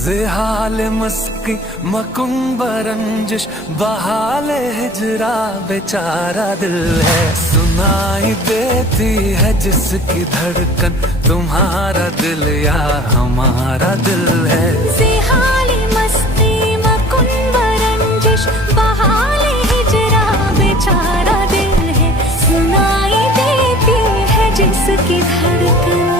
ज़ेहाल मस्की मकुंब रंजिश बहाल हिजरा बेचारा दिल है। सुनाई देती है जिसकी धड़कन तुम्हारा दिल या हमारा दिल है। ज़ेहाल मस्ती मकुंब रंजिश बहाल हिजरा बेचारा दिल है। सुनाई देती है जिसकी धड़कन